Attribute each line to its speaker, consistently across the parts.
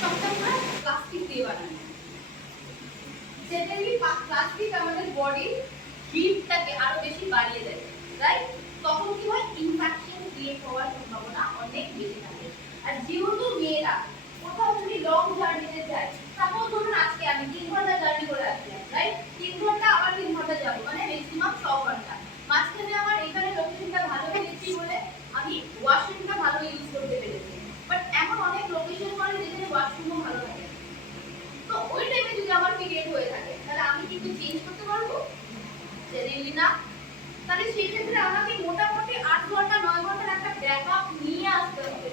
Speaker 1: সবটা দিয়ে বানানো আমাদের বডির আরও বেশি বাড়িয়ে দেয় তখন কি হয়? ইনফেকশন ক্রিয়েট হওয়ার সম্ভাবনা অনেক বেশি থাকে আর যেহেতু মেয়েরা কোথাও যদি লং জার্নিতে যায় সাপোজ ধরুন আজকে আমি তিন ঘণ্টা জার্নি করে আসলাম রাইট তিন ঘণ্টা আবার তিন ঘণ্টা যাব মানে ম্যাক্সিমাম ছ ঘণ্টা মাঝখানে আমার এখানে লোকেশনটা ভালো পেয়েছি বলে আমি ওয়াশরুমটা ভালো ইউজ করতে পেরেছি বাট এমন অনেক লোকেশন করে যেখানে ওয়াশরুমও ভালো থাকে না। তো ওই টাইমে যদি আমার পিরিয়ড হয়ে থাকে তাহলে আমি কিন্তু চেঞ্জ করতে পারব জেনারেলি না তাহলে সেই ক্ষেত্রে আমাকে মোটামুটি আট ঘণ্টা নয় ঘণ্টার একটা ব্যাকআপ নিয়ে আসতে হবে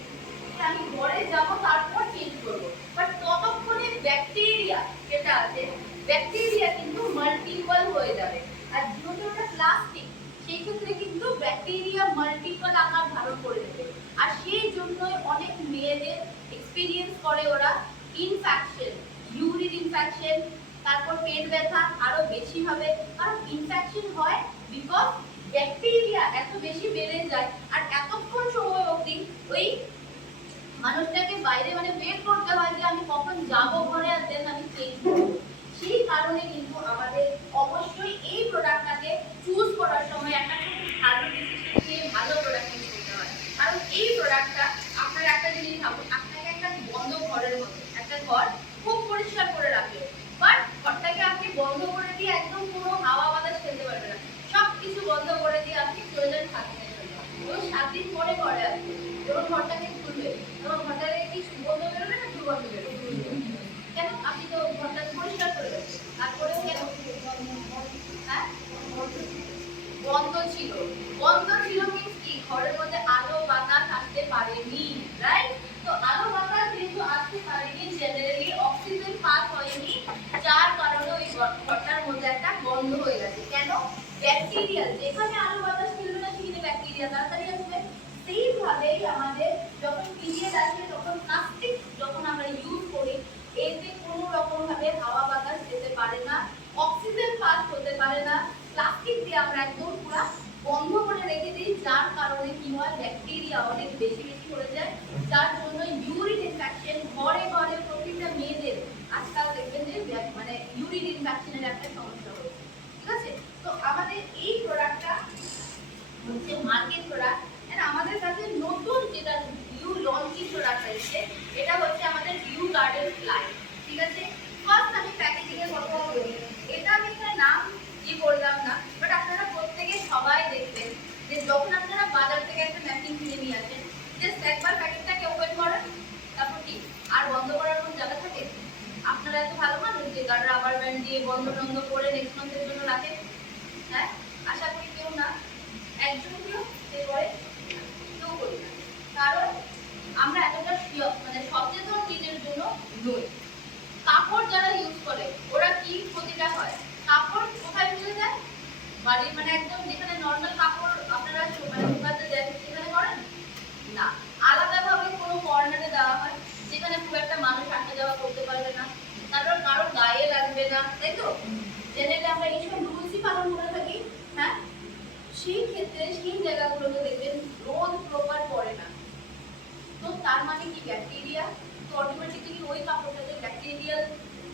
Speaker 1: যে আমি ঘরে যাব তারপর চেঞ্জ করব বাট ততক্ষণে ব্যাকটেরিয়া যেটা আছে ব্যাকটেরিয়া কিন্তু মাল্টিপল হয়ে যাবে আর যেহেতু ওটা প্লাস্টিক সেই ক্ষেত্রে কিন্তু ব্যাকটেরিয়া মাল্টিপল আকার ধারণ করে নেবে আর জন্যই অনেক মেয়েদের এক্সপিরিয়েন্স করে ওরা ইনফেকশন ইউরিন ইনফেকশন তারপর পেট ব্যথা আরও বেশি হবে। কারণ ইনফেকশন হয় বিকজ ব্যাকটেরিয়া এত বেশি বেড়ে যায় আর এতক্ষণ সময় অবধি ওই মানুষটাকে বাইরে মানে ওয়েট করতে হয় যে আমি কখন যাব ঘরে আর দেন আমি চেঞ্জ করব সেই কারণে কিন্তু আমাদের অবশ্যই এই প্রোডাক্টটাকে চুজ করার সময় একটা খুব ভালো ডিসিশন নিয়ে ভালো প্রোডাক্ট ইউজ করতে হয় কারণ এই প্রোডাক্টটা আপনার একটা জিনিস ভাবুন আপনাকে একটা বন্ধ ঘরের মধ্যে একটা ঘর খুব পরিষ্কার করে রাখবে বাট ঘরটাকে আপনি বন্ধ করে দিয়ে একদম পুরো হাওয়া বাতাস ফেলতে পারবেন না। সব কিছু বন্ধ করে দিয়ে আপনি প্রয়োজন থাকতে এবং সাত দিন পরে ঘরে ঘরটাকে খুলবে। তখন ঘরটা থেকে কি সুগন্ধ বেরোবে না দুর্গন্ধ বেরোবে? কেন? আপনি তো ঘরটা পরিষ্কার করে দেবেন তারপরেও কেন? হ্যাঁ? বন্ধ ছিল। বন্ধ ছিল মিন্স কি? ঘরের মধ্যে আলো বাতাস আসতে পারেনি রাইট তো আলো বাতাস যেহেতু আসতে পারেনি জেনারেলি অক্সিজেন পাস হয়নি যার কারণে ওই ঘর- ঘরটার মধ্যে একটা গন্ধ হয়ে গেছে কেন ব্যাকটেরিয়া যেখানে আলো বাতাস ফেলবে না, সেখানে ব্যাকটেরিয়া তাড়াতাড়ি আসবে। সেইভাবেই আমাদের যখন পিরিয়ড আসে তখন প্লাস্টিক যখন আমরা ইউজ করি, এতে কোনো রকম ভাবে হাওয়া বাতাস যেতে পারে না অক্সিজেন পাস হতে পারে না। প্লাস্টিক দিয়ে আমরা একদম পুরো বন্ধ করে রেখে দিই, যার কারণে কি হয় ব্যাকটেরিয়া অনেক বেশি বেশি হয়ে যায়, যার জন্য ইউরিন ইনফেকশন ঘরে ঘরে প্রতিটা মেয়েদের আজকাল দেখবেন যে ব্যাক- মানে ইউরিন ইনফেকশনের একটা সমস্যা হচ্ছে ঠিক আছে তো আমাদের এই প্রোডাক্টটা হচ্ছে মার্কেট প্রোডাক্ট এন্ড আমাদের কাছে নতুন যেটা নিউ লঞ্চিং প্রোডাক্ট এসেছে এটা হচ্ছে আমাদের ভিউ গার্ডেন ফ্লাই ঠিক আছে ফার্স্ট আমি প্যাকেজিং এর কথা বলি এটা আমি এখানে নাম কি করলাম না বাট আপনারা প্রত্যেকে সবাই দেখবেন যে যখন আপনারা বাজার থেকে একটা ন্যাপকিন কিনে নিয়ে আসেন জাস্ট একবার প্যাকেটটাকে ওপেন করেন তারপর কি আর বন্ধ করার কোনো জায়গা থাকে আপনারা এত ভালো মানুষ যে গার্ড রাবার ব্যান্ড দিয়ে বন্ধ টন্ধ করে নেক্সট মান্থের জন্য রাখেন হ্যাঁ আশা করি কেউ না একজন কেউ সে করে কেউ করি না কারণ আমরা এতটা সিয়- মানে সচেতন নিজের জন্য নই কাপড় যারা ইউজ করে ওরা কি ক্ষতিটা হয় কাপড় কোথায় ফেলে দেয় বাড়ি মানে একদম যেখানে নর্মাল কাপড় আপনারা শু- মানে শুকাতে দেন সেখানে করেন না আলাদাভাবে কোনো কর্নারে দেওয়া হয় যেখানে খুব একটা মানুষ আসা যাওয়া করতে পারবে না তারপর কারোর গায়ে লাগবে না তাই তো জেনারেলি আমরা এইসব রুলসই পালন করে থাকি হ্যাঁ সেই ক্ষেত্রে সেই জায়গাগুলোতে দেখবেন রোদ প্রপার পড়ে না তো তার মানে কি ব্যাকটেরিয়া তো অটোমেটিক্যালি ওই কাপড়টাতে ব্যাকটেরিয়াল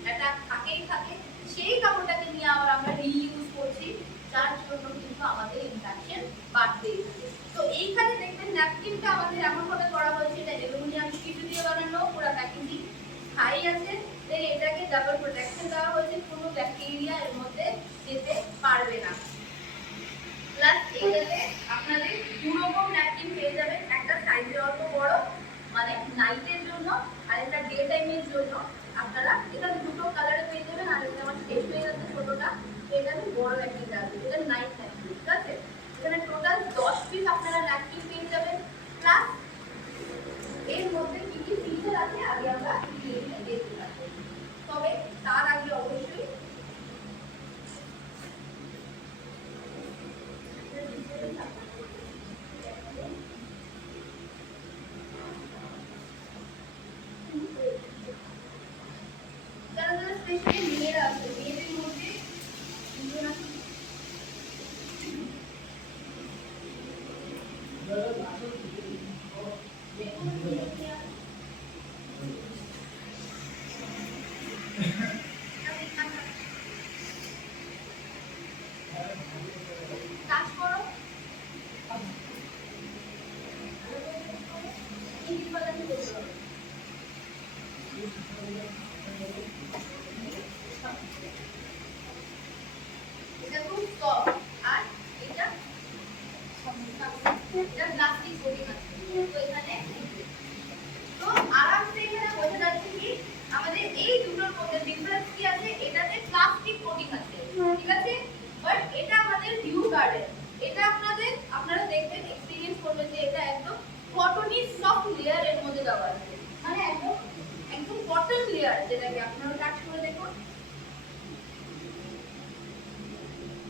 Speaker 1: অ্যাটাক থাকেই থাকে সেই কাপড়টাকে নিয়ে আবার আমরা রিইউজ করছি যার জন্য কিন্তু আমাদের ইনফেকশন বাড়তেই থাকে তো এইখানে দেখবেন ন্যাপকিনটা আমাদের করা হয়েছে এটা দিয়ে বানানো, পুরো প্যাকেজিং আছে। দেন এটাকে ডাবল প্রোটেকশন দেওয়া হয়েছে, কোনো ব্যাকটেরিয়া এর মধ্যে যেতে পারবে না। প্লাস এটাতে আপনাদের দু রকম ন্যাপকিন পেয়ে যাবেন। একটা সাইজে অল্প বড় মানে নাইটের জন্য, আর একটা ডে টাইমের জন্য। আপনারা এখানে দুটো কালারে পেয়ে যাবেন, আর এটা আমার শেষ হয়ে যাচ্ছে ছোটটা। এটা আমি বড় ন্যাপকিনটা Thank you. প্লাস্টিক আছে তো এখানে তো আরামসে এখানে বোঝা যাচ্ছে কি, আমাদের এই দুটোর মধ্যে ডিফারেন্স আছে? এটাতে প্লাস্টিক কোটিং ঠিক আছে? বাট এটা আমাদের ভিউ গার্ডেন এটা আপনাদের আপনারা দেখবেন এক্সপেরিয়েন্স করবেন যে এটা একদম কটনি সফট লেয়ার এর মধ্যে দেওয়া আছে মানে একদম একদম কটন লেয়ার যেটাকে আপনারা টাচ করে দেখুন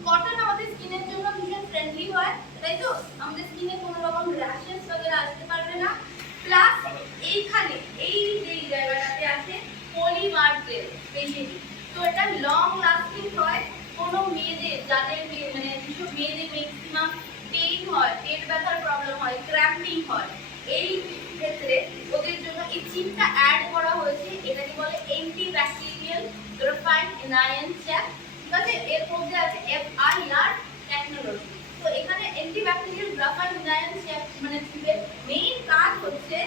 Speaker 1: কটন আমাদের স্কিনের জন্য ভীষণ ফ্রেন্ডলি হয় তাই তো আমাদের স্কিনে কোনো পেশেন্টস ওদের আসতে পারবে না। প্লাস এইখানে, এই যে জায়গাটাতে আছে মার্কেল বেশি তো এটা লং লাস্টিং হয়। কোনো মেয়েদের, যাদের মানে কিছু মেয়েদের ম্যাক্সিমাম পেইন হয়, পেট ব্যথার প্রবলেম হয় ক্র্যাম্পিং হয়, এই ক্ষেত্রে ওদের জন্য এই চিপটা অ্যাড করা হয়েছে। এটাকে বলে এন্টি ব্যাকটেরিয়াল গ্রোফাইন নাইন চ্যাপ ঠিক আছে? এর মধ্যে আছে এফআইআর আই আর টেকনোলজি তো এখানে অ্যান্টিব্যাকটেরিয়াল গ্রাফাইন নাইন হচ্ছে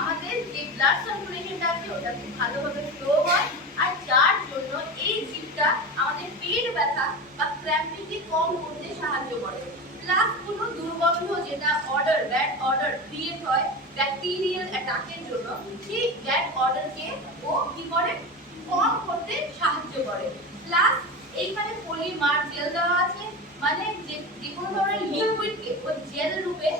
Speaker 1: আমাদের যে ব্লাড সার্কুলেশনটা আছে, ওটা খুব ভালোভাবে ফ্লো হয়। আর যার জন্য এই চিপটা আমাদের পেট ব্যথা বা ক্র্যাম্পিংকে কম করতে সাহায্য করে। প্লাস কোনো দুর্গন্ধ যেটা অর্ডার ব্যাড অর্ডার ক্রিয়েট হয় ব্যাকটেরিয়াল অ্যাটাকের জন্য, সেই ব্যাড অর্ডারকে ও কি করে? কম করতে সাহায্য করে। প্লাস এইখানে পলিমার জেল দেওয়া আছে মানে যে কোনো ধরনের লিকুইডকে ও জেল রূপে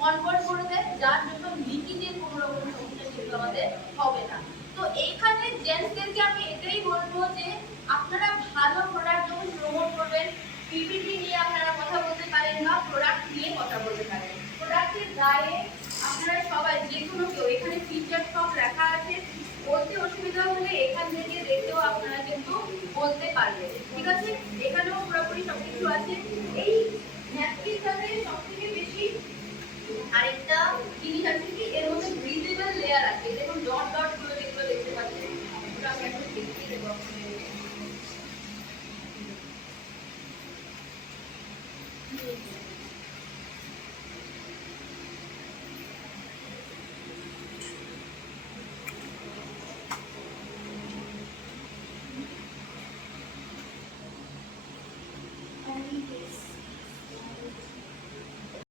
Speaker 1: কনভার্ট করে দেয় যার জন্য লিকিজের কোনো রকম সমস্যা সেগুলো আমাদের হবে না তো এইখানে জেন্টসদেরকে আমি এটাই বলব যে আপনারা ভালো প্রোডাক্ট যখন প্রমোট করবেন। পিপিটি নিয়ে আপনারা কথা বলতে পারেন বা প্রোডাক্ট নিয়ে কথা বলতে পারেন। প্রোডাক্টের গায়ে আপনারা সবাই যে কোনো কেউ, এখানে ফিচার সব লেখা আছে। বলতে অসুবিধা হলে এখান থেকে দেখেও আপনারা কিন্তু বলতে পারবেন। ঠিক আছে? এখানেও পুরোপুরি সবকিছু আছে। এই